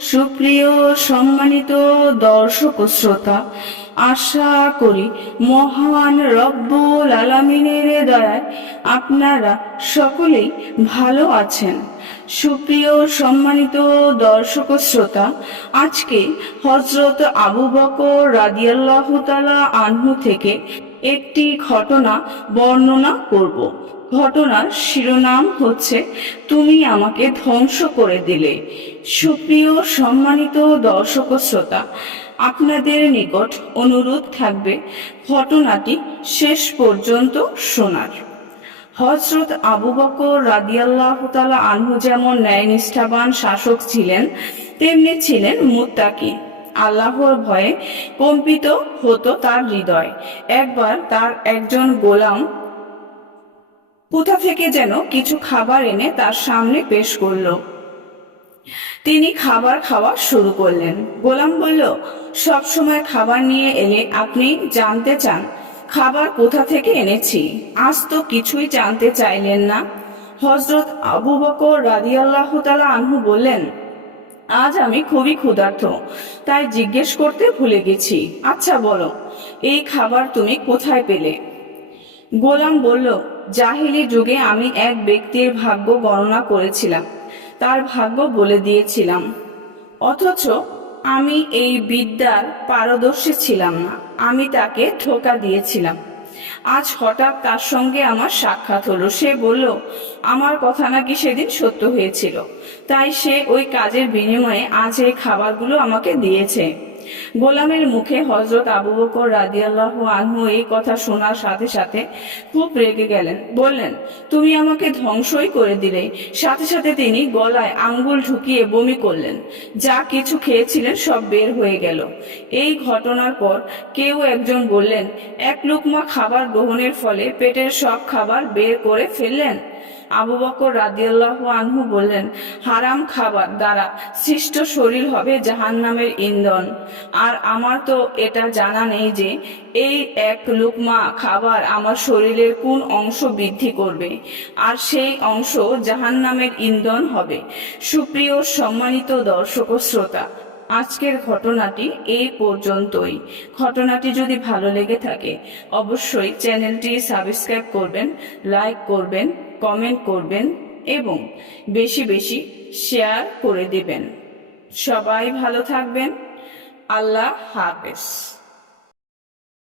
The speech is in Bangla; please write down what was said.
সুপ্রিয় সম্মানিত দর্শক শ্রোতা, আশা করি মহান রব্বুল আলামিনের দয়ায় আপনারা সকলেই ভালো আছেন। সুপ্রিয় সম্মানিত দর্শক শ্রোতা, আজকে হজরত আবু বকর রাদিয়াল্লাহু তাআলা আনহু থেকে একটি ঘটনা বর্ণনা করব। ঘটনার শিরোনাম হচ্ছে, তুমি আমাকে ধ্বংস করে দিলে। সুপ্রিয় সম্মানিত দর্শক শ্রোতা, আপনাদের নিকট অনুরোধ থাকবে ঘটনাটি শেষ পর্যন্ত শোনার। হজরত আবু বকর রাদিয়াল্লাহ তালা আনহু যেমন ন্যায় নিষ্ঠাবান শাসক ছিলেন, তেমনি ছিলেন মুত্তাকি। আল্লাহর ভয়ে কম্পিত হতো তার হৃদয়। একবার তার একজন গোলাম কোথা থেকে যেন কিছু খাবার এনে তার সামনে পেশ করল। তিনি খাবার খাওয়া শুরু করলেন। গোলাম বলল, সব সময় খাবার নিয়ে এলে আপনি জানতে চান, খাবার কোথা থেকে এনেছি? আজ তো কিছুই জানতে চাইলেন না। হজরত আবু বকর রাদিয়াল্লাহ তালা আনহু বললেন আজ আমি খুবই ক্ষুধার্ত, তাই জিজ্ঞেস করতে ভুলে গেছি। আচ্ছা বলো, এই খাবার তুমি কোথায় পেলে? গোলাম বলল, জাহিলি যুগে আমি এক ব্যক্তির ভাগ্য গণনা করেছিলাম, তার ভাগ্য বলে দিয়েছিলাম। অথচ আমি এই বিদ্যার পারদর্শী ছিলাম না, আমি তাকে ঠোকা দিয়েছিলাম। আজ হঠাৎ তার সঙ্গে আমার সাক্ষাৎ হলো। সে বলল, আমার কথা নাকি সেদিন সত্য হয়েছিল। তাই সে ওই কাজের বিনিময়ে আজ এই খাবারগুলো আমাকে দিয়েছে। গোলামের মুখে হজরত আবু বকর রাদিয়াল্লাহু আনহু এই কথা শোনার সাথে সাথে খুব রেগে গেলেন। বললেন, তুমি আমাকে ধ্বংসই করে দিলে। সাথে সাথে তিনি গলায় আঙ্গুল ঢুকিয়ে বমি করলেন। যা কিছু খেয়েছিলেন সব বের হয়ে গেল। এই ঘটনার পর কেউ একজন বললেন, এক লুকমা খাবার গ্রহণের ফলে পেটের সব খাবার বের করে ফেললেন? আবু বকর রাদিয়াল্লাহু আনহু বললেন, হারাম খাবার দ্বারা সৃষ্ট শরীর হবে জাহান্নামের ইন্ধন। আর আমার তো এটা জানা নেই যে এই এক লুকমা খাবার আমার শরীরের কোন অংশ বৃদ্ধি করবে, আর সেই অংশ জাহান্নামের ইন্ধন হবে। সুপ্রিয় সম্মানিত দর্শক শ্রোতা, আজকের ঘটনাটি এই পর্যন্তই। ঘটনাটি যদি ভালো লেগে থাকে, অবশ্যই চ্যানেলটি সাবস্ক্রাইব করবেন, লাইক করবেন কমেন্ট করবেন এবং বেশি বেশি শেয়ার করে দেবেন। সবাই ভালো থাকবেন। আল্লাহ হাফেজ।